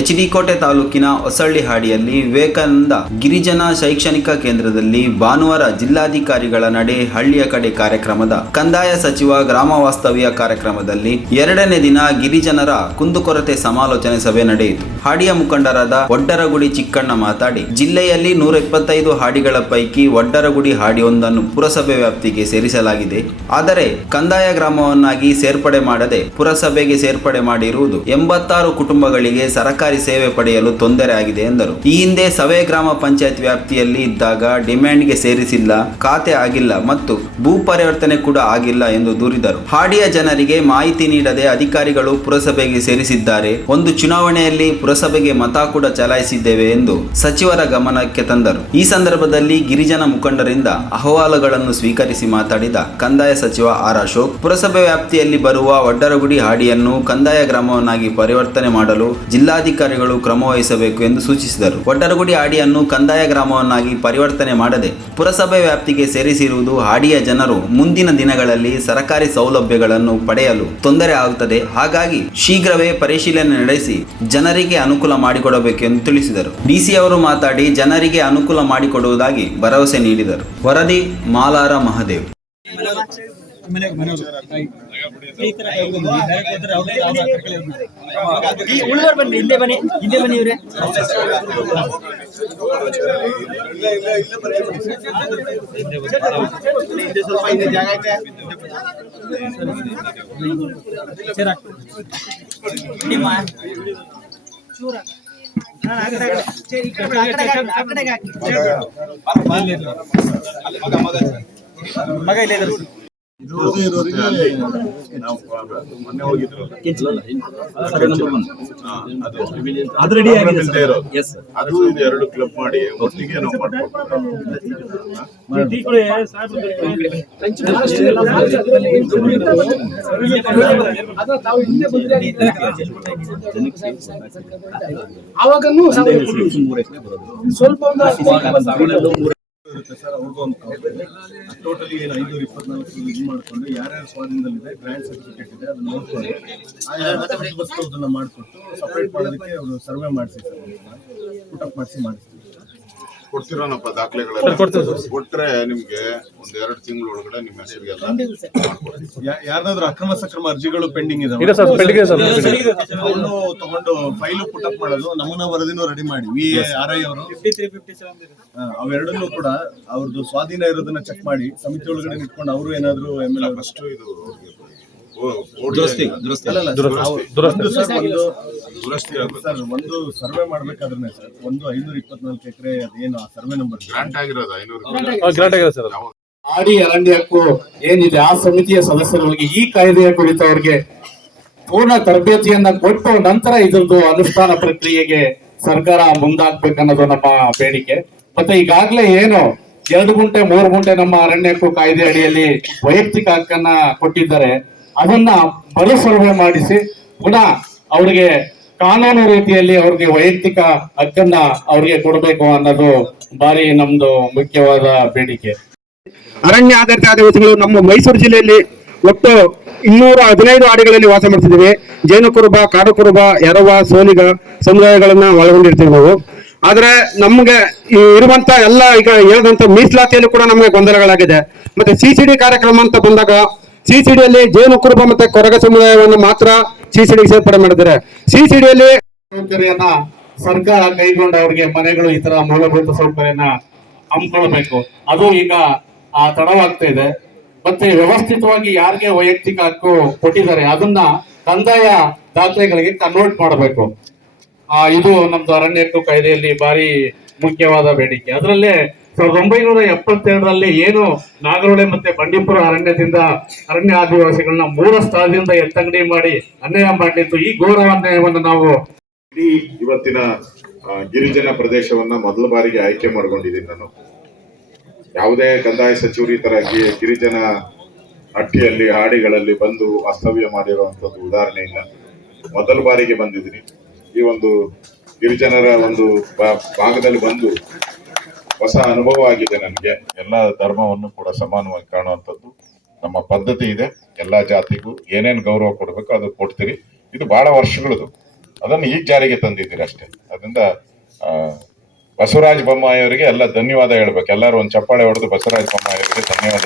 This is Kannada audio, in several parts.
ಎಚ್.ಡಿ. ಕೋಟೆ ತಾಲೂಕಿನ ಹೊಸಳ್ಳಿ ಹಾಡಿಯಲ್ಲಿ ವಿವೇಕಾನಂದ ಗಿರಿಜನ ಶೈಕ್ಷಣಿಕ ಕೇಂದ್ರದಲ್ಲಿ ಭಾನುವಾರ ಜಿಲ್ಲಾಧಿಕಾರಿಗಳ ನಡೆ ಹಳ್ಳಿಯ ಕಡೆ ಕಾರ್ಯಕ್ರಮದ ಕಂದಾಯ ಸಚಿವ ಗ್ರಾಮ ವಾಸ್ತವ್ಯ ಕಾರ್ಯಕ್ರಮದಲ್ಲಿ 2ನೇ ದಿನ ಗಿರಿಜನರ ಕುಂದುಕೊರತೆ ಸಮಾಲೋಚನೆ ಸಭೆ ನಡೆಯಿತು. ಹಾಡಿಯ ಮುಖಂಡರಾದ ಒಡ್ಡರಗುಡಿ ಚಿಕ್ಕಣ್ಣ ಮಾತಾಡಿ, ಜಿಲ್ಲೆಯಲ್ಲಿ 125 ಹಾಡಿಗಳ ಪೈಕಿ ಒಡ್ಡರಗುಡಿ ಹಾಡಿಯೊಂದನ್ನು ಪುರಸಭೆ ವ್ಯಾಪ್ತಿಗೆ ಸೇರಿಸಲಾಗಿದೆ. ಆದರೆ ಕಂದಾಯ ಗ್ರಾಮವನ್ನಾಗಿ ಸೇರ್ಪಡೆ ಮಾಡದೆ ಪುರಸಭೆಗೆ ಸೇರ್ಪಡೆ ಮಾಡಿರುವುದು 86 ಕುಟುಂಬಗಳಿಗೆ ಸರ್ಕಾರಿ ಸೇವೆ ಪಡೆಯಲು ತೊಂದರೆ ಆಗಿದೆ ಎಂದರು. ಈ ಹಿಂದೆ ಸವೆ ಗ್ರಾಮ ಪಂಚಾಯತ್ ವ್ಯಾಪ್ತಿಯಲ್ಲಿ ಇದ್ದಾಗ ಡಿಮ್ಯಾಂಡ್ಗೆ ಸೇರಿಸಿಲ್ಲ, ಖಾತೆ ಆಗಿಲ್ಲ ಮತ್ತು ಭೂ ಪರಿವರ್ತನೆ ಕೂಡ ಆಗಿಲ್ಲ ಎಂದು ದೂರಿದರು. ಹಾಡಿಯ ಜನರಿಗೆ ಮಾಹಿತಿ ನೀಡದೆ ಅಧಿಕಾರಿಗಳು ಪುರಸಭೆಗೆ ಸೇರಿಸಿದ್ದಾರೆ. ಒಂದು ಚುನಾವಣೆಯಲ್ಲಿ ಪುರಸಭೆಗೆ ಮತ ಕೂಡ ಚಲಾಯಿಸಿದ್ದೇವೆ ಎಂದು ಸಚಿವರ ಗಮನಕ್ಕೆ ತಂದರು. ಈ ಸಂದರ್ಭದಲ್ಲಿ ಗಿರಿಜನ ಮುಖಂಡರಿಂದ ಅಹವಾಲುಗಳನ್ನು ಸ್ವೀಕರಿಸಿ ಮಾತಾಡಿದ ಕಂದಾಯ ಸಚಿವ ಆರ್. ಅಶೋಕ್, ಪುರಸಭೆ ವ್ಯಾಪ್ತಿಯಲ್ಲಿ ಬರುವ ಒಡ್ಡರಗುಡಿ ಹಾಡಿಯನ್ನು ಕಂದಾಯ ಗ್ರಾಮವನ್ನಾಗಿ ಪರಿವರ್ತನೆ ಮಾಡಲು ಜಿಲ್ಲಾಧಿಕಾರಿಗಳು ಕ್ರಮ ವಹಿಸಬೇಕು ಎಂದು ಸೂಚಿಸಿದರು. ಒಡ್ಡರಗುಡಿ ಹಾಡಿಯನ್ನು ಕಂದಾಯ ಗ್ರಾಮವನ್ನಾಗಿ ಪರಿವರ್ತನೆ ಮಾಡದೆ ಪುರಸಭೆ ವ್ಯಾಪ್ತಿಗೆ ಸೇರಿಸಿರುವುದು ಹಾಡಿಯ ಜನರು ಮುಂದಿನ ದಿನಗಳಲ್ಲಿ ಸರ್ಕಾರಿ ಸೌಲಭ್ಯಗಳನ್ನು ಪಡೆಯಲು ತೊಂದರೆ ಆಗುತ್ತದೆ. ಹಾಗಾಗಿ ಶೀಘ್ರವೇ ಪರಿಶೀಲನೆ ನಡೆಸಿ ಜನರಿಗೆ ಅನುಕೂಲ ಮಾಡಿಕೊಡಬೇಕು ಎಂದು ತಿಳಿಸಿದರು. ಡಿಸಿ ಅವರು ಮಾತಾಡಿ ಜನರಿಗೆ ಅನುಕೂಲ ಮಾಡಿಕೊಡುವುದಾಗಿ ಭರವಸೆ ನೀಡಿದರು. ವರದಿ ಮಾಲಾರ ಮಹದೇವ್. ಹಿಂದೆ ಬನ್ನಿ ಇವ್ರೆ. ಮಗ ಇಲ್ಲ ಮೊನ್ನೆ ಹೋಗಿದ್ರು ಅದು 2 ಕ್ಲಬ್ ಮಾಡಿ ಒಟ್ಟಿಗೆ ನಾವು ಅವಾಗನು ಸ್ವಲ್ಪ ಇರುತ್ತೆ ಸರ್. ಅವ್ರಿಗೂ ಒಂದು ಟೋಟಲಿ 524 ಇದು ಮಾಡಿಕೊಂಡು ಯಾರ್ಯಾರು ಸ್ವಾಧೀನದಲ್ಲಿದೆ, ಗ್ರ್ಯಾಂಡ್ ಸರ್ಟಿಫಿಕೇಟ್ ಇದೆ, ಅದನ್ನ ನೋಡ್ಕೊಂಡು ಅದನ್ನ ಮಾಡಿಕೊಟ್ಟು ಸಪ್ರೇಟ್ ಮಾಡೋದಕ್ಕೆ ಅವರು ಸರ್ವೆ ಮಾಡಿಸಿ ಸರ್, ಪುಟಪ್ ಮಾಡಿಸಿ ಕೊಡ್ತಿರೋನಪ್ಪ ದಾಖಲೆಗಳೆಲ್ಲ ಕೊಟ್ರೆ ನಿಮ್ಗೆ 1-2 ತಿಂಗಳ ಒಳಗಡೆ ನಿಮ್ಮ ಹೆಸರಿಗೆಲ್ಲ ಯಾರ್ದಾದ್ರು ಅಕ್ರಮ ಸಕ್ರಮ ಅರ್ಜಿಗಳು ಪೆಂಡಿಂಗ್ ಇದೆ ಅವನು ತಗೊಂಡು ಫೈಲು ಪುಟಪ್ ಮಾಡೋದು, ನಮೂನಾ ವರದಿನೂ ರೆಡಿ ಮಾಡಿ VARI ಅವರು ಅವೆರಡನ್ನೂ ಕೂಡ ಅವ್ರದ್ದು ಸ್ವಾಧೀನ ಇರೋದನ್ನ ಚೆಕ್ ಮಾಡಿ ಸಮಿತಿ ಒಳಗಡೆ ಇಟ್ಕೊಂಡು ಅವರು ಏನಾದ್ರು MLA ಫಸ್ಟ್ ಇದು ಸರ್ ಒಂದು ಸರ್ವೆ ಮಾಡ್ಬೇಕಾದ್ರೆ ಸರ್ ಒಂದು 524 ಎಕರೆ ಅದೇನು ಆ ಸರ್ವೆ ನಂಬರ್ ಗ್ರಾಂಟ್ ಆಗಿರೋದು 500 ಆಡಿ ಅರಣ್ಯ ಹಕ್ಕು ಏನಿದೆ ಆ ಸಮಿತಿಯ ಸದಸ್ಯರುಗಳಿಗೆ ಈ ಕಾಯ್ದೆಯ ಕುರಿತು ಅವರಿಗೆ ಪೂರ್ಣ ತರಬೇತಿಯನ್ನ ಕೊಟ್ಟು ನಂತರ ಇದರದ್ದು ಅನುಷ್ಠಾನ ಪ್ರಕ್ರಿಯೆಗೆ ಸರ್ಕಾರ ಮುಂದಾಗ್ಬೇಕನ್ನೋದು ನಮ್ಮ ಬೇಡಿಕೆ. ಮತ್ತೆ ಈಗಾಗಲೇ ಏನು 2 ಗುಂಟೆ 3 ಗುಂಟೆ ನಮ್ಮ ಅರಣ್ಯ ಹಕ್ಕು ಕಾಯ್ದೆ ಅಡಿಯಲ್ಲಿ ವೈಯಕ್ತಿಕ ಹಕ್ಕನ್ನ ಕೊಟ್ಟಿದ್ದಾರೆ, ಅದನ್ನ ಮರು ಸರ್ವೆ ಮಾಡಿಸಿ ಪುನಃ ಅವರಿಗೆ ಕಾನೂನು ರೀತಿಯಲ್ಲಿ ಅವ್ರಿಗೆ ವೈಯಕ್ತಿಕ ಹಕ್ಕನ್ನ ಅವ್ರಿಗೆ ಕೊಡಬೇಕು ಅನ್ನೋದು ಬಾರಿ ನಮ್ದು ಮುಖ್ಯವಾದ ಬೇಡಿಕೆ. ಅರಣ್ಯ ಆಧಾರಿತ ಆದಿವಾಸಿಗಳು ನಮ್ಮ ಮೈಸೂರು ಜಿಲ್ಲೆಯಲ್ಲಿ ಒಟ್ಟು 215 ಹಾಡಿಗಳಲ್ಲಿ ವಾಸ ಮಾಡ್ತಿದ್ದೀವಿ. ಜೇನು ಕುರುಬ, ಕಾಡು ಕುರುಬ, ಎರವ, ಸೋಲಿಗ ಸಮುದಾಯಗಳನ್ನ ಒಳಗೊಂಡಿರ್ತೀವಿ ನಾವು. ಆದ್ರೆ ನಮ್ಗೆ ಇರುವಂತ ಎಲ್ಲ ಈಗ ಹೇಳಿದಂತ ಮೀಸಲಾತಿಯಲ್ಲಿ ಕೂಡ ನಮ್ಗೆ ಗೊಂದಲಗಳಾಗಿದೆ. ಮತ್ತೆ CCD ಕಾರ್ಯಕ್ರಮ ಅಂತ ಬಂದಾಗ CCDಯಲ್ಲಿ ಜೇನು ಕುರುಬ ಮತ್ತೆ ಕೊರಗ ಸಮುದಾಯವನ್ನು ಮಾತ್ರ CCD ಸೇರ್ಪಡೆ ಮಾಡಿದ್ದಾರೆ. CCDಯಲ್ಲಿ ಸೌಕರ್ಯನ ಸರ್ಕಾರ ಕೈಗೊಂಡು ಅವ್ರಿಗೆ ಮನೆಗಳು ಈ ತರ ಮೂಲಭೂತ ಸೌಕರ್ಯನ ಹಮ್ಮಿಕೊಳ್ಬೇಕು. ಅದು ಈಗ ತಡವಾಗ್ತಾ ಇದೆ. ಮತ್ತೆ ವ್ಯವಸ್ಥಿತವಾಗಿ ಯಾರಿಗೆ ವೈಯಕ್ತಿಕ ಹಕ್ಕು ಕೊಟ್ಟಿದ್ದಾರೆ ಅದನ್ನ ಕಂದಾಯ ದಾಖಲೆಗಳಿಗೆ ಕನ್ವರ್ಟ್ ಮಾಡಬೇಕು. ಇದು ನಮ್ದು ಅರಣ್ಯ ಹಕ್ಕು ಕಾಯ್ದೆಯಲ್ಲಿ ಭಾರಿ ಮುಖ್ಯವಾದ ಬೇಡಿಕೆ. ಅದರಲ್ಲೇ 1972ರಲ್ಲಿ ಏನು ನಾಗರೋಳೆ ಮತ್ತೆ ಬಂಡೀಪುರ ಅರಣ್ಯ ಆದಿವಾಸಿಗಳನ್ನ 3 ಸ್ಥಳದಿಂದ ಎತ್ತಂಗಡಿ ಮಾಡಿ ಅನ್ಯಾಯ ಮಾಡಲಿತ್ತು. ಈ ಘೋರ ಅನ್ಯಾಯವನ್ನು ನಾವು ಇಡೀ ಇವತ್ತಿನ ಗಿರಿಜನ ಪ್ರದೇಶವನ್ನ ಮೊದಲ ಬಾರಿಗೆ ಆಯ್ಕೆ ಮಾಡ್ಕೊಂಡಿದ್ದೀನಿ ನಾನು. ಯಾವುದೇ ಕಂದಾಯ ಸಚಿವರು ಈ ತರ ಗಿರಿಜನ ಹಟ್ಟಿಯಲ್ಲಿ ಹಾಡಿಗಳಲ್ಲಿ ಬಂದು ವಾಸ್ತವ್ಯ ಮಾಡಿರುವಂತದ್ದು ಉದಾಹರಣೆ ಇಲ್ಲ. ಮೊದಲ ಬಾರಿಗೆ ಬಂದಿದ್ದೀನಿ. ಈ ಒಂದು ಗಿರಿಜನರ ಒಂದು ಭಾಗದಲ್ಲಿ ಬಂದು ಹೊಸ ಅನುಭವ ಆಗಿದೆ ನನಗೆ. ಎಲ್ಲ ಧರ್ಮವನ್ನು ಕೂಡ ಸಮಾನವಾಗಿ ಕಾಣುವಂಥದ್ದು ನಮ್ಮ ಪದ್ಧತಿ ಇದೆ. ಎಲ್ಲಾ ಜಾತಿಗೂ ಏನೇನು ಗೌರವ ಕೊಡಬೇಕು ಅದು ಕೊಡ್ತೀರಿ. ಇದು ಬಹಳ ವರ್ಷಗಳದು. ಅದನ್ನು ಈಗ ಜಾರಿಗೆ ತಂದಿದ್ದೀರಿ ಅಷ್ಟೇ. ಅದರಿಂದ ಬಸವರಾಜ ಬೊಮ್ಮಾಯಿ ಅವರಿಗೆ ಎಲ್ಲ ಧನ್ಯವಾದ ಹೇಳ್ಬೇಕು. ಎಲ್ಲರೂ ಒಂದು ಚಪ್ಪಾಳೆ ಹೊಡೆದು ಬಸವರಾಜ ಬೊಮ್ಮಾಯಿ ಅವರಿಗೆ ಧನ್ಯವಾದ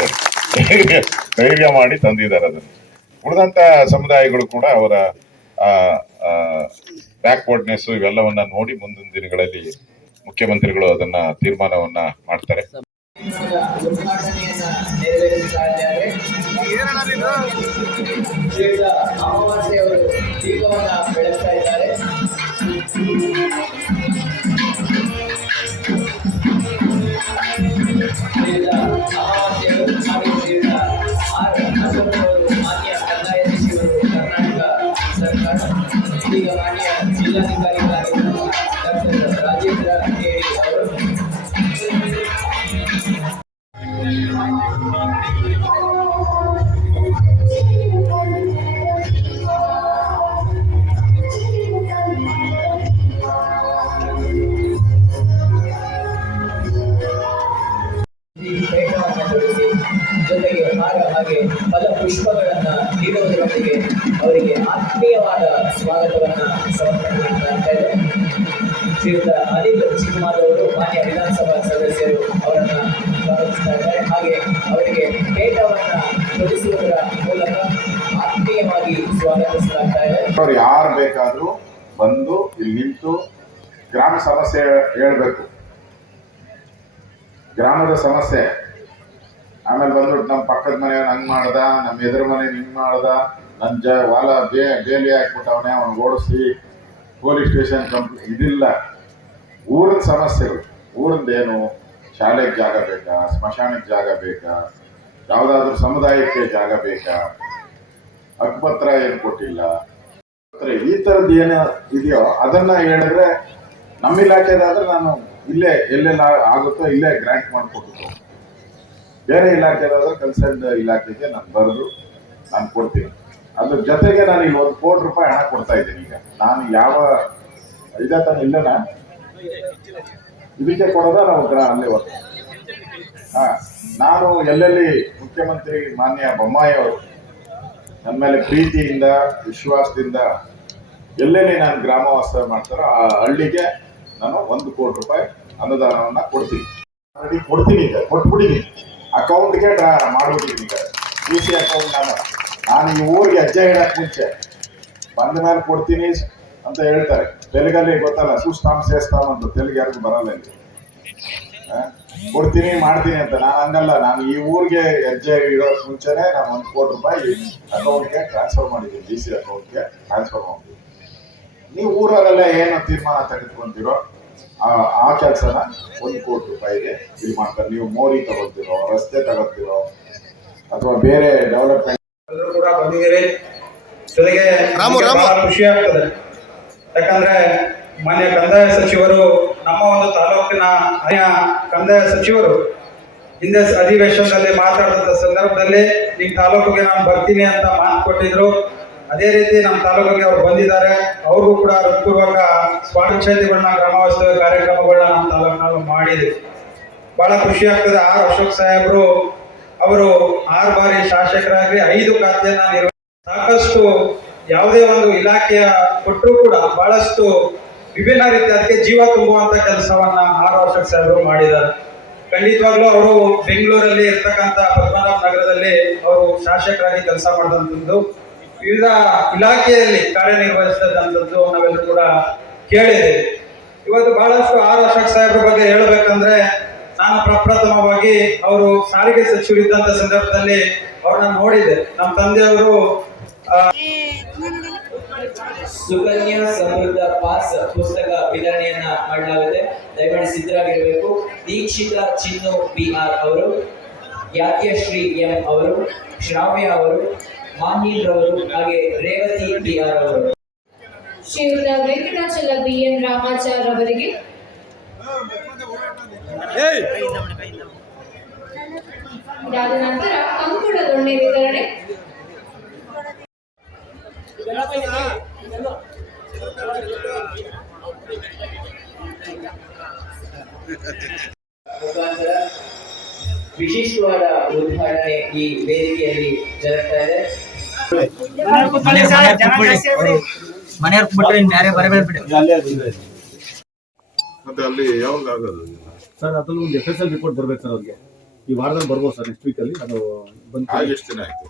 ಹೇಳಿ ಧೈರ್ಯ ಮಾಡಿ ತಂದಿದ್ದಾರೆ. ಅದನ್ನು ಉಳಿದಂತ ಸಮುದಾಯಗಳು ಕೂಡ ಅವರ ಬ್ಯಾಕ್ವರ್ಡ್ನೆಸ್ ಇವೆಲ್ಲವನ್ನ ನೋಡಿ ಮುಂದಿನ ದಿನಗಳಲ್ಲಿ ಮುಖ್ಯಮಂತ್ರಿಗಳು ಅದನ್ನ ತೀರ್ಮಾನವನ್ನ ಮಾಡ್ತಾರೆ. ಉದ್ಘಾಟನೆಯನ್ನ ನೆರವೇರಿಸ್ತಾ ಇದ್ದಾರೆ. ಅಮಾವಾಸ್ಯೆಯವರು ದೀಪವನ್ನ ಬೆಳಗ್ತಾ ಇದ್ದಾರೆ. ಅಮಾವಾಸ್ಯೆಯವರು ಹಾಗೆ ಮಾನ್ಯ ಕಂದಾಯ ಸಚಿವರು ಕರ್ನಾಟಕ ಸರ್ಕಾರ, ಈಗ ಮಾನ್ಯ ಜಿಲ್ಲಾಧಿಕಾರಿಗಳಾಗಿರುವ ಡಾಕ್ಟರ್ ರಾಜೇಂದ್ರ ಕೇಳಿ ಅವರು ಪೇಟವನ್ನು ತೊಡಿಸಿ ಜೊತೆಗೆ ಹಾರ ಹಾಗೆ ಫಲ ಪುಷ್ಪಗಳನ್ನ ನೀಡುವುದರೊಂದಿಗೆ ಅವರಿಗೆ ಆತ್ಮೀಯವಾದ ಸ್ವಾಗತವನ್ನ ಸಮರ್ಪಣೆ ಮಾಡ್ತಾ ಇದ್ದಾರೆ. ಶ್ರೀಯುತ ಅನಿಲ್ ಚಿಕ್ಕಮಾದವರು ಮಾನ್ಯ ವಿಧಾನಸಭಾ ಸದಸ್ಯರು ಅವರನ್ನ ಸ್ವಾಗತಿಸ್ತಾ ಇದ್ದಾರೆ. ಹಾಗೆ ಅವರಿಗೆ ಪೇಟವನ್ನ ತೊಡಿಸುವುದರ ಮೂಲಕ ಆತ್ಮೀಯವಾಗಿ ಸ್ವಾಗತಿಸಲಾಗ್ತಾ ಇದೆ. ಅವ್ರು ಯಾರು ಬೇಕಾದ್ರೂ ಬಂದು ಇಲ್ಲಿ ನಿಂತು ಗ್ರಾಮ ಸಮಸ್ಯೆ ಹೇಳ್ಬೇಕು, ಗ್ರಾಮದ ಸಮಸ್ಯೆ. ಆಮೇಲೆ ಬಂದ್ಬಿಟ್ಟು ನಮ್ಮ ಪಕ್ಕದ ಮನೆಯವ್ನು ಹಂಗ್ ಮಾಡ್ದ, ನಮ್ಮ ಎದುರು ಮನೆ ಹಿಂಗ್ ಮಾಡ್ದ, ನನ್ನ ಹೊಲ ಬೇಲಿ ಹಾಕ್ಬಿಟ್ಟವನೇ, ಅವ್ನು ಓಡಿಸಿ ಪೊಲೀಸ್ ಸ್ಟೇಷನ್ ಕಂಪ್ಲೇಂಟ್, ಇದಿಲ್ಲ. ಊರಿನ ಸಮಸ್ಯೆಗಳು, ಊರಿಂದೇನು, ಶಾಲೆಗೆ ಜಾಗ ಬೇಕಾ, ಸ್ಮಶಾನಕ್ಕೆ ಜಾಗ ಬೇಕಾ, ಯಾವುದಾದ್ರೂ ಸಮುದಾಯಕ್ಕೆ ಜಾಗ ಬೇಕಾ, ಹಕ್ಕುಪತ್ರ ಏನು ಕೊಟ್ಟಿಲ್ಲ, ಈ ಥರದ್ದು ಏನೋ ಇದೆಯೋ ಅದನ್ನ ಹೇಳಿದ್ರೆ ನಮ್ಮ ಇಲಾಖೆದಾದ್ರೆ ನಾನು ಇಲ್ಲೇ ಎಲ್ಲೆಲ್ಲ ಆಗುತ್ತೋ ಇಲ್ಲೇ ಗ್ರಾಂಟ್ ಮಾಡಿಕೊಟ್ಟು, ಬೇರೆ ಇಲಾಖೆದಾದ್ರೆ ಕನ್ಸರ್ನ್ ಇಲಾಖೆಗೆ ನಾನು ಬರೆದು ನಾನು ಕೊಡ್ತೀನಿ. ಅದ್ರ ಜೊತೆಗೆ ನಾನು ಇಲ್ಲಿ ₹1 ಕೋಟಿ ಹಣ ಕೊಡ್ತಾ ಇದ್ದೀನಿ. ಈಗ ನಾನು ಯಾವ ತಾನು ಇಲ್ಲನ ಇದಕ್ಕೆ ಕೊಡೋದ ನಾವು ಅಲ್ಲೇ ಹೋಗ್ತೀವಿ. ನಾನು ಎಲ್ಲೆಲ್ಲಿ ಮುಖ್ಯಮಂತ್ರಿ ಮಾನ್ಯ ಬೊಮ್ಮಾಯಿ ಅವರು ನನ್ನ ಮೇಲೆ ಪ್ರೀತಿಯಿಂದ ವಿಶ್ವಾಸದಿಂದ ಎಲ್ಲೆಲ್ಲಿ ನಾನು ಗ್ರಾಮ ವಾಸ್ತವ್ಯ ಮಾಡ್ತಾರೋ ಆ ಹಳ್ಳಿಗೆ ನಾನು ₹1 ಕೋಟಿ ಅನುದಾನವನ್ನ ಕೊಡ್ತೀನಿ. ಆಲ್ರೆಡಿ ಕೊಡ್ತೀನಿ, ಈಗ ಕೊಟ್ಬಿಟ್ಟಿದ್ದೀನಿ, ಅಕೌಂಟ್ಗೆ ಡ್ರಾ ಮಾಡ್ಬಿಟ್ಟಿದ್ದೀನಿ. ಈಗ DC ಅಕೌಂಟ್ ನಾನು ಈ ಊರಿಗೆ ಹೆಜ್ಜೆ ಇಡಕ್ಕೆ ಮುಂಚೆ ಬಂದ ಮೇಲೆ ಕೊಡ್ತೀನಿ ಅಂತ ಹೇಳ್ತಾರೆ. ತೆಲುಗಲ್ಲಿ ಗೊತ್ತಲ್ಲ, ಸುಸ್ತಾಮ್ ಸೇಸ್ತಾಮ್ ಅಂತ, ತೆಲುಗು ಯಾರಿಗೂ ಬರಲ್ಲ ಇಲ್ಲಿ. ಕೊಡ್ತೀನಿ ಮಾಡ್ತೀನಿ ಅಂತ. ನಾನು ಹಂಗಲ್ಲ, ನಾನು ಈ ಊರಿಗೆ ಹೆಜ್ಜೆ ಇಡೋಕ್ ಮುಂಚೆನೆ ನಾನು ₹1 ಕೋಟಿ ಅಕೌಂಟ್ಗೆ ಟ್ರಾನ್ಸ್ಫರ್ ಮಾಡಿದ್ದೀನಿ, DC ಅಕೌಂಟ್ಗೆ ಟ್ರಾನ್ಸ್ಫರ್ ಮಾಡಿದ್ದೀನಿ. ನೀವು ಊರಲ್ಲೇ ಏನು ತೀರ್ಮಾನ ತೆಗೆದುಕೊಂತೀರೋ ಆ ಕೆಲಸನ ₹1 ಕೋಟಿ ಇಲ್ಲಿ ಮಾಡ್ತಾರೆ. ನೀವು ಮೋರಿ ತಗೊಳ್ತಿರೋ, ರಸ್ತೆ ತಗೊಳ್ತಿರೋ, ಅಥವಾ ಬೇರೆ ಡೆವಲಪ್ಮೆಂಟ್ ಕೂಡ ಬಂದಿದ್ದೀರಿ. ಜೊತೆಗೆ ಬಹಳ ಖುಷಿ ಆಗ್ತದೆ, ಯಾಕಂದ್ರೆ ಮಾನ್ಯ ಕಂದಾಯ ಸಚಿವರು, ನಮ್ಮ ಒಂದು ತಾಲೂಕಿನ ಕಂದಾಯ ಸಚಿವರು ಹಿಂದೆ ಅಧಿವೇಶನದಲ್ಲಿ ಮಾತಾಡಿದಂತ ಸಂದರ್ಭದಲ್ಲಿ ನಿಮ್ಮ ತಾಲೂಕಿಗೆ ನಾನು ಬರ್ತೀನಿ ಅಂತ ಮಾತು ಕೊಟ್ಟಿದ್ರು. ಅದೇ ರೀತಿ ನಮ್ಮ ತಾಲೂಕಿಗೆ ಅವ್ರು ಬಂದಿದ್ದಾರೆ. ಅವ್ರಿಗೂ ಕೂಡ ಹೃತ್ಪೂರ್ವಕ ಸ್ವಾಗತಾಗಳನ್ನ, ಗ್ರಾಮ ವಾಸ್ತವ್ಯ ಕಾರ್ಯಕ್ರಮಗಳನ್ನ ನಮ್ಮ ತಾಲೂಕಿನಲ್ಲಿ ಮಾಡಿದ್ವಿ. ಬಹಳ ಖುಷಿ ಆಗ್ತದೆ. ಅಶೋಕ್ ಸಾಹೇಬರು ಅವರು 6 ಬಾರಿ ಶಾಸಕರಾಗಿ 5 ಖಾತೆಯನ್ನ ಸಾಕಷ್ಟು ಯಾವುದೇ ಒಂದು ಇಲಾಖೆಯ ಕೊಟ್ಟರು ಕೂಡ ಬಹಳಷ್ಟು ವಿಭಿನ್ನ ರೀತಿ ಅದಕ್ಕೆ ಜೀವ ತುಂಬುವಂತ ಕೆಲಸವನ್ನ ಅಶೋಕ್ ಸಾಹೇಬರು ಮಾಡಿದ್ದಾರೆ. ಖಂಡಿತವಾಗ್ಲೂ ಅವರು ಬೆಂಗಳೂರಲ್ಲಿ ಇರ್ತಕ್ಕಂಥ ಪದ್ಮನಾಭ ನಗರದಲ್ಲಿ ಅವರು ಶಾಸಕರಾಗಿ ಕೆಲಸ ಮಾಡಿದಂಥದ್ದು, ವಿವಿಧ ಇಲಾಖೆಯಲ್ಲಿ ಕಾರ್ಯನಿರ್ವಹಿಸಿದಂಥದ್ದು ನಾವೆಲ್ಲರೂ ಕೂಡ ಕೇಳಿದ್ದೇವೆ. ಇವತ್ತು ಬಹಳಷ್ಟು ಅಶೋಕ್ ಸಾಹೇಬ್ರ ಬಗ್ಗೆ ಹೇಳಬೇಕಂದ್ರೆ, ನಾನು ಪ್ರಪ್ರಥಮವಾಗಿ ಅವರು ಸಾರಿಗೆ ಸಚಿವರಿದ್ದಂಥ ಸಂದರ್ಭದಲ್ಲಿ ಅವ್ರನ್ನ ನೋಡಿದ್ದೆ. ನಮ್ಮ ತಂದೆಯವರು ಸುಕನ್ಯಾ ಸಮೃದ್ಧ ಪಾಸ್ ಪುಸ್ತಕ ವಿತರಣೆಯನ್ನ ಮಾಡಲಾಗಿದೆ. ದಯಮಾಡಿ ಸಿದ್ಧರಾಗಿರಬೇಕು. ದೀಕ್ಷಿತ ಚಿನ್ನು BR ಅವರು, ಯಾತ್ಯಶ್ರೀ M ಅವರು, ಶ್ರಾವ್ಯ ಅವರು, ಮಾಹಿನ್ ರವರು, ಹಾಗೆ ರೇವತಿ BR ಅವರು. ಶ್ರೀಯುತ ವೆಂಕಟಾಚಲ BN ರಾಮಾಚಾರ್ ಅವರಿಗೆ ಇದಾದ ನಂತರ ಕಂಕುಳ ದೊಣ್ಣೆ ವಿತರಣೆ. ಮುಖಾಂತರ ವಿಶಿಷ್ಟವಾದ ಉದ್ಘಾಟನೆ ಈ ವೇದಿಕೆಯಲ್ಲಿ ಜರುಗ್ತಾ ಇದೆ. ಮನೆಯವ್ರು ಬಿಟ್ರೆ ಇನ್ನು ಯಾರೇ ಬರಬೇಡ ಬಿಡಿ. ಮತ್ತೆ ಅಲ್ಲಿ ಯಾವಾಗ ಆಗೋದು? ಸರ್ ಅದ್ರಲ್ಲಿ ಒಂದು FSL ರಿಪೋರ್ಟ್ ಬರ್ಬೇಕು ಸರ್ ಅವ್ರಿಗೆ. ಈ ವಾರದಲ್ಲಿ ಬರ್ಬೋದು ಸರ್, ನೆಕ್ಸ್ಟ್ ವೀಕಲ್ಲಿ ಅದು ಬಂದು. ಆಗ ಎಷ್ಟು ದಿನ ಆಯ್ತು?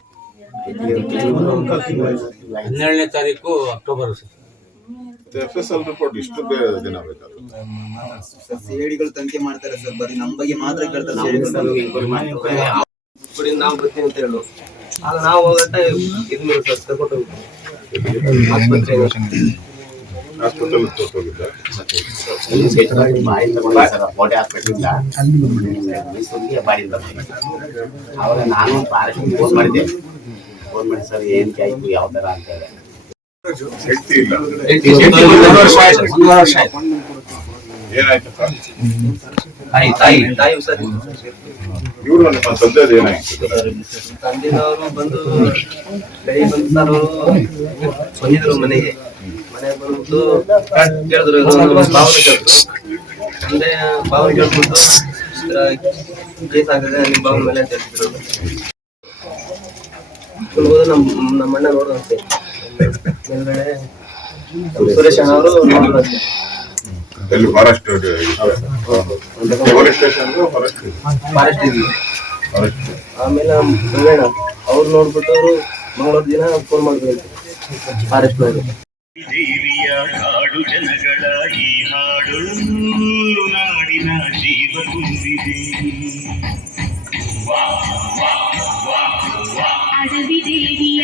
12ನೇ ತಾರೀಕು ಅಕ್ಟೋಬರ್ ಸರ್. FSL ರಿಪೋರ್ಟ್ ಇಷ್ಟು ದಿನ ಬೇಕಾಗುತ್ತೆ? ಸಿಐಡಿಗಳು ತನಿಖೆ ಮಾಡ್ತಾರೆ ಸರ್, ಬರೀ ನಮ್ಮ ಬಗ್ಗೆ ಮಾತ್ರ ಕೇಳ್ತಾರೆ. ನಾವು ಬರ್ತೀವಿ ಅಂತ ಹೇಳು, ಆಗ ನಾವು ಹೋಗಟ್ಟ ಇದು ಸರ್ ತಗೊಂಡು ಆಸ್ಪತ್ರೆಗೆ ಹಾಸ್ಪಿಟಲ್ ತೋರಿಸೋಗಿದ್ದ? ಅವಾಗ ನಾನು ಫೋನ್ ಮಾಡಿದ್ದೆ ಸರ್ ಏನಕ್ಕೆ ಆಯ್ತು ಯಾವ ತರ ಅಂತ ಹೇಳಿ. ಹೆಂಡತಿ ಇಲ್ಲ? 1 ವರ್ಷ ಆಯ್ತು. ಏನಾಯ್ತು? ತಾಯಿ ಸರ್ ಇವರು ನಿಮ್ಮ ತಂದೆದು ಏನಾಯ್ತು? ತಂದಿನವರು ಬಂದು ಬೆಳಿಗ್ಗೆ ಬಂದು ಸರ್ ಅವರು ಬಂದಿದ್ರು ಮನೆಗೆ ಬಂದ್ಬಿಟ್ಟು ಕೇಳಿದ್ರು, ಭಾವನೆ ಕೇಳಿದ್ರು. ಅಂದ್ರೆ ಭಾವನೆ ಕೇಳ್ಬಿಟ್ಟು ಕೇಸ್ ಆಗಿದೆ ನಿಮ್ಮ ಭಾವನ ಮೇಲೆ ಅಂತ ಹೇಳ್ತಿದ್ರು. ಹೋದ ನಮ್ಮ ಅಣ್ಣ ನೋಡುವಂತೆ ಮೇಲ್ಗಡೆ ಸುರೇಶ್ ಅಣ್ಣ ಅವರು ನೋಡುವಂತೆ. ಎಲ್ಲಿ ಫಾರೆಸ್ಟ್ ಪೊಲೀಸ್ ಸ್ಟೇಷನ್ ಫಾರೆಸ್ಟ್ ಇದ್ವಿ. ಆಮೇಲೆ ಅಣ್ಣ ಅವ್ರು ನೋಡ್ಬಿಟ್ಟು ಅವರು ಮಂಗಳೂರು ದಿನ ಫೋನ್ ಮಾಡಿದ್ರು ಫಾರೆಸ್ಟ್ ಮೇಲೆ. ದೇವಿಯ ಹಾಡು ಜನಗಳ ಈ ಹಾಡು ನಾಡಿನ ಜೀವ ತುಂಬಿದೆ. ಅಡವಿ ದೇವಿಯ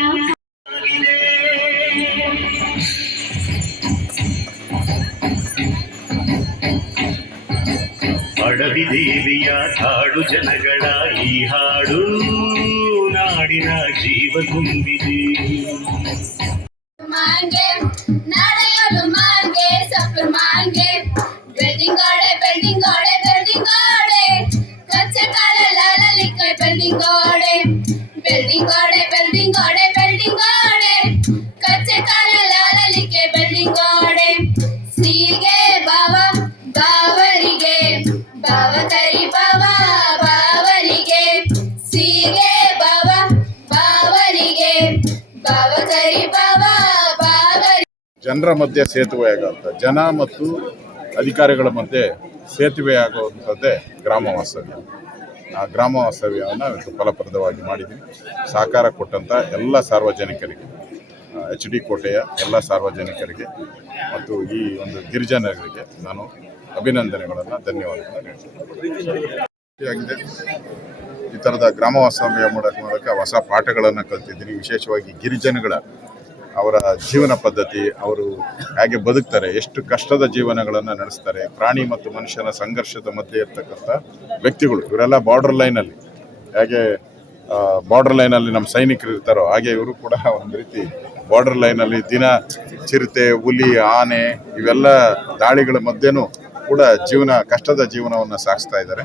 ಅಡವಿ ದೇವಿಯ ಹಾಡು ಜನಗಳ ಈ ಹಾಡು ನಾಡಿನ ಜೀವ ತುಂಬಿದೆ. मांगे नाड़ेयोलु मांगे सफर मांगे बिल्डिंग गोड़े कच्चे काले लाल लिखे बिल्डिंग गोड़े कच्चे काले लाल लिखे बिल्डिंग गोड़े सीगे बाबा बावरिगे बावतरी बाबा बावरिगे सीगे बाबा बावरिगे बावतरी बाबा ಜನರ ಮಧ್ಯೆ ಸೇತುವೆ ಆಗುವಂಥ, ಜನ ಮತ್ತು ಅಧಿಕಾರಿಗಳ ಮಧ್ಯೆ ಸೇತುವೆ ಆಗುವಂಥದ್ದೇ ಗ್ರಾಮ ವಾಸ್ತವ್ಯ. ಆ ಗ್ರಾಮ ವಾಸ್ತವ್ಯವನ್ನು ಫಲಪ್ರದವಾಗಿ ಮಾಡಿದ್ದೀನಿ. ಸಹಕಾರ ಕೊಟ್ಟಂಥ ಎಲ್ಲ ಸಾರ್ವಜನಿಕರಿಗೆ, HD ಕೋಟೆಯ ಎಲ್ಲ ಸಾರ್ವಜನಿಕರಿಗೆ ಮತ್ತು ಈ ಒಂದು ಗಿರಿಜನರಿಗೆ ನಾನು ಅಭಿನಂದನೆಗಳನ್ನು, ಧನ್ಯವಾದಗಳನ್ನು ಹೇಳ್ತೀನಿ. ಈ ಥರದ ಗ್ರಾಮ ವಾಸ್ತವ್ಯ ಮೂಲಕ ಹೊಸ ಪಾಠಗಳನ್ನು ಕಲ್ತಿದ್ದೀನಿ. ವಿಶೇಷವಾಗಿ ಗಿರಿಜನಗಳ ಅವರ ಜೀವನ ಪದ್ಧತಿ, ಅವರು ಹೇಗೆ ಬದುಕ್ತಾರೆ, ಎಷ್ಟು ಕಷ್ಟದ ಜೀವನಗಳನ್ನು ನಡೆಸ್ತಾರೆ, ಪ್ರಾಣಿ ಮತ್ತು ಮನುಷ್ಯನ ಸಂಘರ್ಷದ ಮಧ್ಯೆ ಇರ್ತಕ್ಕಂಥ ವ್ಯಕ್ತಿಗಳು. ಇವರೆಲ್ಲ ಬಾರ್ಡರ್ ಲೈನಲ್ಲಿ ಹೇಗೆ ಬಾರ್ಡರ್ ಲೈನಲ್ಲಿ ನಮ್ಮ ಸೈನಿಕರು ಇರ್ತಾರೋ ಹಾಗೆ ಇವರು ಕೂಡ ಒಂದು ರೀತಿ ಬಾರ್ಡರ್ ಲೈನಲ್ಲಿ ದಿನ ಚಿರತೆ, ಹುಲಿ, ಆನೆ ಇವೆಲ್ಲ ದಾಳಿಗಳ ಮಧ್ಯೆನೂ ಕೂಡ ಕಷ್ಟದ ಜೀವನವನ್ನು ಸಾಗಿಸ್ತಾ ಇದ್ದಾರೆ.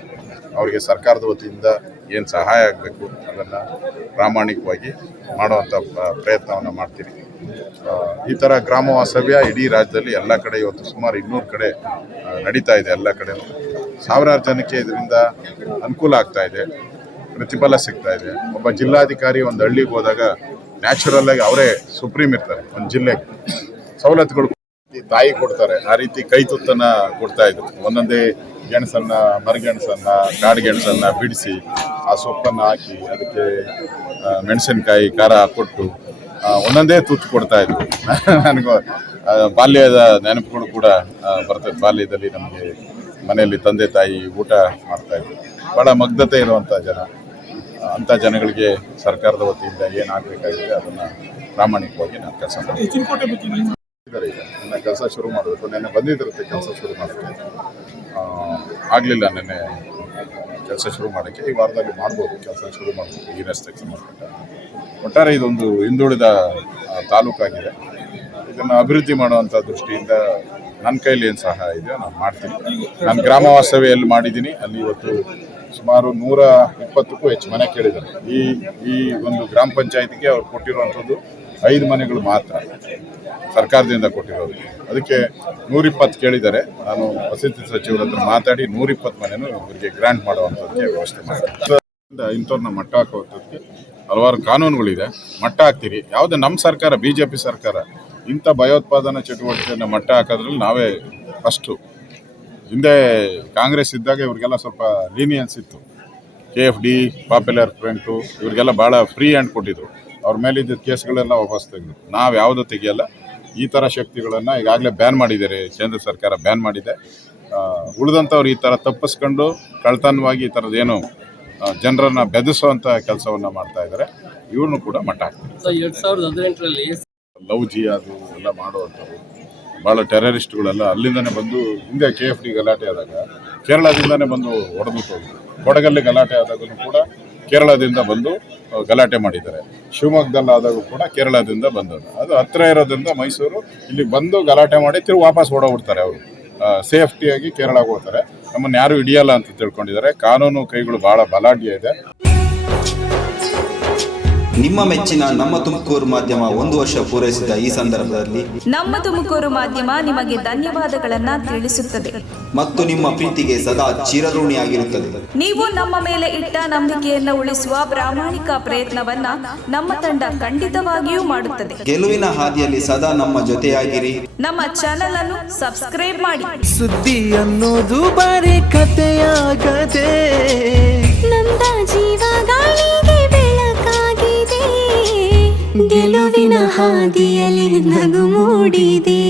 ಅವರಿಗೆ ಸರ್ಕಾರದ ವತಿಯಿಂದ ಏನು ಸಹಾಯ ಆಗಬೇಕು ಅದನ್ನು ಪ್ರಾಮಾಣಿಕವಾಗಿ ಮಾಡುವಂಥ ಪ್ರಯತ್ನವನ್ನು ಮಾಡ್ತೀನಿ. ಈ ಥರ ಗ್ರಾಮ ವಾಸ್ತವ್ಯ ಇಡೀ ರಾಜ್ಯದಲ್ಲಿ ಎಲ್ಲ ಕಡೆ ಇವತ್ತು ಸುಮಾರು 200 ಕಡೆ ನಡೀತಾ ಇದೆ. ಎಲ್ಲ ಕಡೆ ಸಾವಿರಾರು ಜನಕ್ಕೆ ಇದರಿಂದ ಅನುಕೂಲ ಆಗ್ತಾ ಇದೆ, ಪ್ರತಿಫಲ ಸಿಗ್ತಾ ಇದೆ. ಒಬ್ಬ ಜಿಲ್ಲಾಧಿಕಾರಿ ಒಂದು ಹಳ್ಳಿಗೆ ಹೋದಾಗ ನ್ಯಾಚುರಲ್ ಆಗಿ ಅವರೇ ಸುಪ್ರೀಂ ಇರ್ತಾರೆ. ಒಂದು ಜಿಲ್ಲೆಗೆ ಸವಲತ್ತುಗಳು ತಾಯಿ ಕೊಡ್ತಾರೆ, ಆ ರೀತಿ ಕೈ ತುತ್ತನ್ನು ಕೊಡ್ತಾ ಇದ್ರು. ಒಂದೊಂದೇ ಗೆಣಸನ್ನ, ಮರಗೆಣಸನ್ನ, ಕಾಡುಗೆಣಸನ್ನ ಬಿಡಿಸಿ ಆ ಸೊಪ್ಪನ್ನು ಹಾಕಿ ಅದಕ್ಕೆ ಮೆಣಸಿನಕಾಯಿ ಖಾರ ಕೊಟ್ಟು ಒಂದೊಂದೇ ತುತ್ತು ಕೊಡ್ತಾ ಇದ್ರು. ನನಗೂ ಬಾಲ್ಯದ ನೆನಪುಗಳು ಕೂಡ ಬರ್ತದೆ. ಬಾಲ್ಯದಲ್ಲಿ ನಮಗೆ ಮನೆಯಲ್ಲಿ ತಂದೆ ತಾಯಿ ಊಟ ಮಾಡ್ತಾಯಿದ್ರು. ಭಾಳ ಮುಗ್ಧತೆ ಇರುವಂಥ ಜನ. ಅಂಥ ಜನಗಳಿಗೆ ಸರ್ಕಾರದ ವತಿಯಿಂದ ಏನು ಆಗಬೇಕಾಗಿದೆ ಅದನ್ನು ಪ್ರಾಮಾಣಿಕವಾಗಿ ನಾನು ಕೆಲಸ ಮಾಡ್ತೀನಿ. ನನ್ನ ಕೆಲಸ ಶುರು ಮಾಡಬೇಕು. ನೆನ್ನೆ ಬಂದಿದ್ದಿರುತ್ತೆ ಕೆಲಸ ಶುರು ಮಾಡೋಕ್ಕೆ, ಆಗಲಿಲ್ಲ. ನೆನ್ನೆ ಕೆಲಸ ಶುರು ಮಾಡೋಕ್ಕೆ ಈ ವಾರದಲ್ಲಿ ಮಾಡ್ಬೋದು. ಕೆಲಸ ಶುರು ಮಾಡಬೇಕು ಈ ರಸ್ತೆಗೆ ಸಂಬಂಧಪಟ್ಟ. ಒಟ್ಟಾರೆ ಇದೊಂದು ಹಿಂದುಳಿದ ತಾಲೂಕಾಗಿದೆ. ಇದನ್ನು ಅಭಿವೃದ್ಧಿ ಮಾಡುವಂಥ ದೃಷ್ಟಿಯಿಂದ ನನ್ನ ಕೈಲಿ ಏನು ಸಹಾಯ ಇದೆಯೋ ನಾನು ಮಾಡ್ತೀನಿ. ನಾನು ಗ್ರಾಮ ವಾಸ್ತವ್ಯಲ್ಲಿ ಮಾಡಿದ್ದೀನಿ. ಅಲ್ಲಿ ಇವತ್ತು ಸುಮಾರು 120ಕ್ಕೂ ಹೆಚ್ಚು ಮನೆ ಕೇಳಿದ್ದಾರೆ. ಈ ಒಂದು ಗ್ರಾಮ ಪಂಚಾಯತಿಗೆ ಅವ್ರು ಕೊಟ್ಟಿರುವಂಥದ್ದು 5 ಮನೆಗಳು ಮಾತ್ರ ಸರ್ಕಾರದಿಂದ ಕೊಟ್ಟಿರೋದು. ಅದಕ್ಕೆ 120 ಕೇಳಿದ್ದಾರೆ. ನಾನು ವಸತಿ ಸಚಿವರ ಹತ್ರ ಮಾತಾಡಿ 120 ಮನೆನೂ ಇವರಿಗೆ ಗ್ರಾಂಟ್ ಮಾಡುವಂಥದ್ದಕ್ಕೆ ವ್ಯವಸ್ಥೆ ಮಾಡ್ತೀನಿ. ಇಂಥವ್ರನ್ನ ಮಟ್ಟ ಹಾಕುವಂಥದ್ದಕ್ಕೆ ಹಲವಾರು ಕಾನೂನುಗಳಿದೆ. ಮಟ್ಟ ಹಾಕ್ತೀರಿ. ಯಾವುದೇ ನಮ್ಮ ಸರ್ಕಾರ BJP ಸರ್ಕಾರ ಇಂಥ ಭಯೋತ್ಪಾದನಾ ಚಟುವಟಿಕೆಯನ್ನು ಮಟ್ಟ ಹಾಕೋದ್ರಲ್ಲಿ ನಾವೇ ಫಸ್ಟು. ಹಿಂದೆ ಕಾಂಗ್ರೆಸ್ ಇದ್ದಾಗ ಇವ್ರಿಗೆಲ್ಲ ಸ್ವಲ್ಪ ಲೀನಿಯನ್ಸ್ ಇತ್ತು. KFD, ಪಾಪ್ಯುಲರ್ ಫ್ರಂಟು ಇವ್ರಿಗೆಲ್ಲ ಭಾಳ ಫ್ರೀ ಹ್ಯಾಂಡ್ ಕೊಟ್ಟಿದ್ರು. ಅವ್ರ ಮೇಲಿದ್ದ ಕೇಸ್ಗಳೆಲ್ಲ ವಾಪಸ್ ತೆಗೆದ್ರು. ನಾವು ಯಾವುದೂ ತೆಗಿಯಲ್ಲ. ಈ ಥರ ಶಕ್ತಿಗಳನ್ನು ಈಗಾಗಲೇ ಬ್ಯಾನ್ ಮಾಡಿದ್ದಾರೆ, ಕೇಂದ್ರ ಸರ್ಕಾರ ಬ್ಯಾನ್ ಮಾಡಿದೆ. ಉಳಿದಂಥವ್ರು ಈ ಥರ ತಪ್ಪಿಸ್ಕೊಂಡು ಕಳ್ತನವಾಗಿ ಈ ಥರದ್ದೇನು ಜನರನ್ನು ಬೆದರಿಸುವಂಥ ಕೆಲಸವನ್ನು ಮಾಡ್ತಾ ಇದ್ದಾರೆ. ಇವ್ರನ್ನೂ ಕೂಡ ಮಟ್ಟ ಹಾಕ್ತಾರೆ. 2018ರಲ್ಲಿ ಲವ್ ಜಿಹಾದು ಎಲ್ಲ ಮಾಡುವಂಥವ್ರು ಭಾಳ ಟೆರರಿಸ್ಟ್ಗಳೆಲ್ಲ ಅಲ್ಲಿಂದನೇ ಬಂದು, ಹಿಂದೆ KFD ಗಲಾಟೆ ಆದಾಗ ಕೇರಳದಿಂದನೇ ಬಂದು ಹೊಡೆದ್ಬಿಟ್ಟು ಹೋಗಿದ್ರು. ಕೊಡಗಲ್ಲಿ ಗಲಾಟೆ ಆದಾಗಲೂ ಕೂಡ ಕೇರಳದಿಂದ ಬಂದು ಗಲಾಟೆ ಮಾಡಿದ್ದಾರೆ. ಶಿವಮೊಗ್ಗದಲ್ಲಿ ಆದಾಗೂ ಕೂಡ ಕೇರಳದಿಂದ ಬಂದದ್ದು. ಅದು ಹತ್ತಿರ ಇರೋದ್ರಿಂದ ಮೈಸೂರು ಇಲ್ಲಿ ಬಂದು ಗಲಾಟೆ ಮಾಡಿ ತಿರುಗಿ ವಾಪಸ್ ಓಡೋಗ್ಬಿಡ್ತಾರೆ. ಅವರು ಸೇಫ್ಟಿಯಾಗಿ ಕೇರಳಕ್ಕೆ ಹೋಗ್ತಾರೆ. ನಮ್ಮನ್ನು ಯಾರು ಹಿಡಿಯಲ್ಲ ಅಂತ ತಿಳ್ಕೊಂಡಿದ್ದಾರೆ. ಕಾನೂನು ಕೈಗಳು ಭಾಳ ಬಲಾಢ್ಯ ಇದೆ. ನಿಮ್ಮ ಮೆಚ್ಚಿನ ನಮ್ಮ ತುಮಕೂರು ಮಾಧ್ಯಮ 1 ವರ್ಷ ಪೂರೈಸಿದ ಈ ಸಂದರ್ಭದಲ್ಲಿ ನಮ್ಮ ತುಮಕೂರು ಮಾಧ್ಯಮ ನಿಮಗೆ ಧನ್ಯವಾದಗಳನ್ನ ತಿಳಿಸುತ್ತದೆ ಮತ್ತು ನಿಮ್ಮ ಪ್ರೀತಿಗೆ ಸದಾ ಚಿರಋಣಿಯಾಗಿರುತ್ತದೆ. ನೀವು ನಮ್ಮ ಮೇಲೆ ಇಟ್ಟ ನಂಬಿಕೆಯನ್ನು ಉಳಿಸುವ ಪ್ರಾಮಾಣಿಕ ಪ್ರಯತ್ನವನ್ನ ನಮ್ಮ ತಂಡ ಖಂಡಿತವಾಗಿಯೂ ಮಾಡುತ್ತದೆ. ಗೆಲುವಿನ ಹಾದಿಯಲ್ಲಿ ಸದಾ ನಮ್ಮ ಜೊತೆಯಾಗಿರಿ. ನಮ್ಮ ಚಾನೆಲ್ ಅನ್ನು ಸಬ್ಸ್ಕ್ರೈಬ್ ಮಾಡಿ. ಸುದ್ದಿ ಅನ್ನೋದು ಬರೀ ಕಥೆಯಾಗದೆ ನೊಂದ ಜೀವ ಗಾಳಿಗೆ ಬೆಳಕಾಗಿದೆ. ಗೆಲುವಿನ ಹಾದಿಯಲ್ಲಿ ನಗು ಮೂಡಿದೆ.